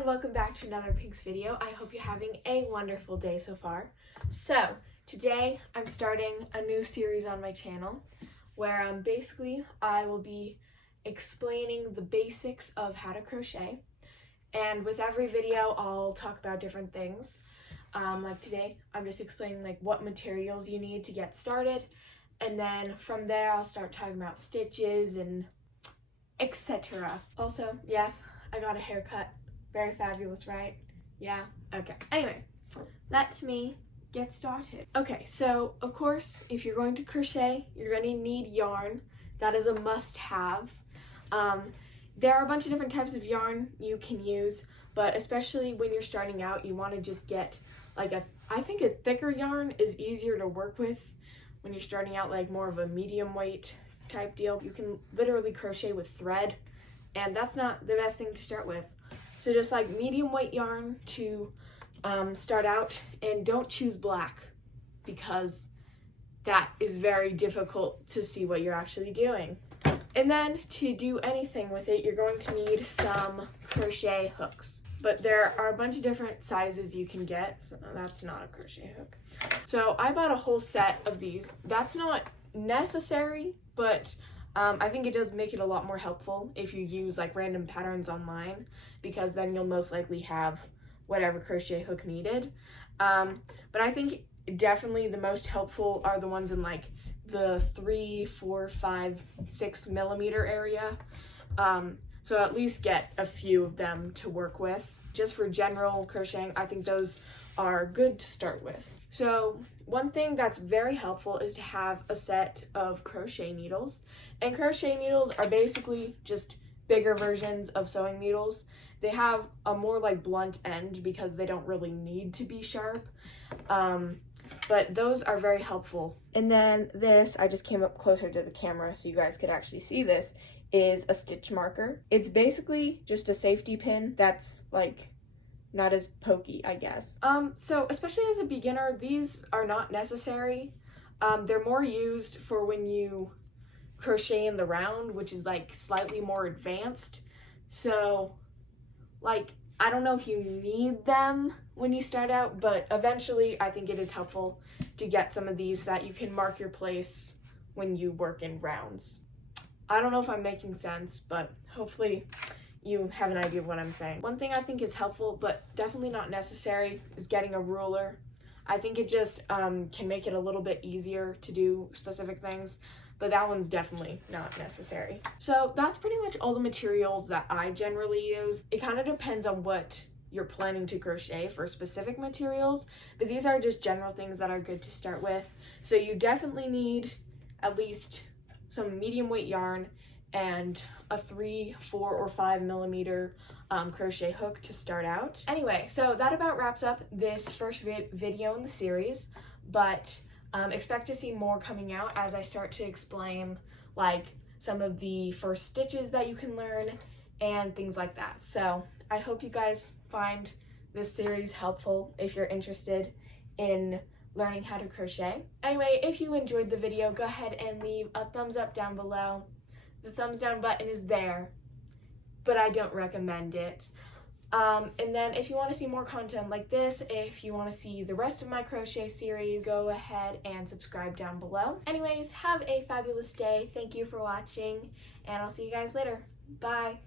and welcome back to another Pinks video. I hope you're having a wonderful day so far. So today I'm starting a new series on my channel where basically I will be explaining the basics of how to crochet, and with every video I'll talk about different things. Like today I'm just explaining like what materials you need to get started, and then from there I'll start talking about stitches and etc. Also, yes, I got a haircut. Very fabulous, right? Yeah? Okay. Anyway, let me get started. Okay, so of course, if you're going to crochet, you're going to need yarn. That is a must-have. There are a bunch of different types of yarn you can use, but especially when you're starting out, you want to just get like I think a thicker yarn is easier to work with when you're starting out, like more of a medium weight type deal. You can literally crochet with thread, and that's not the best thing to start with. So just like medium weight yarn to start out, and don't choose black because that is very difficult to see what you're actually doing. And then to do anything with it, you're going to need some crochet hooks. But there are a bunch of different sizes you can get. So that's not a crochet hook. So I bought a whole set of these. That's not necessary, but I think it does make it a lot more helpful if you use like random patterns online, because then you'll most likely have whatever crochet hook needed. But I think definitely the most helpful are the ones in like the 3, 4, 5, 6 millimeter area. So at least get a few of them to work with. Just for general crocheting, I think those are good to start with. So one thing that's very helpful is to have a set of crochet needles. And crochet needles are basically just bigger versions of sewing needles. They have a more like blunt end because they don't really need to be sharp. But those are very helpful. And then this, I just came up closer to the camera so you guys could actually see this, is a stitch marker. It's basically just a safety pin that's like not as pokey, I guess. So especially as a beginner, these are not necessary. They're more used for when you crochet in the round, which is like slightly more advanced. So like, I don't know if you need them when you start out, but eventually I think it is helpful to get some of these so that you can mark your place when you work in rounds. I don't know if I'm making sense, but hopefully you have an idea of what I'm saying. One thing I think is helpful, but definitely not necessary, is getting a ruler. I think it just can make it a little bit easier to do specific things, but that one's definitely not necessary. So that's pretty much all the materials that I generally use. It kind of depends on what you're planning to crochet for specific materials, but these are just general things that are good to start with. So you definitely need at least some medium weight yarn and a 3, 4, or 5 millimeter crochet hook to start out. Anyway, so that about wraps up this first video in the series, but expect to see more coming out as I start to explain like some of the first stitches that you can learn and things like that. So I hope you guys find this series helpful if you're interested in learning how to crochet. Anyway, if you enjoyed the video, go ahead and leave a thumbs up down below. The thumbs down button is there, but I don't recommend it. And then if you want to see more content like this, if you want to see the rest of my crochet series, go ahead and subscribe down below. Anyways, have a fabulous day. Thank you for watching, and I'll see you guys later. Bye.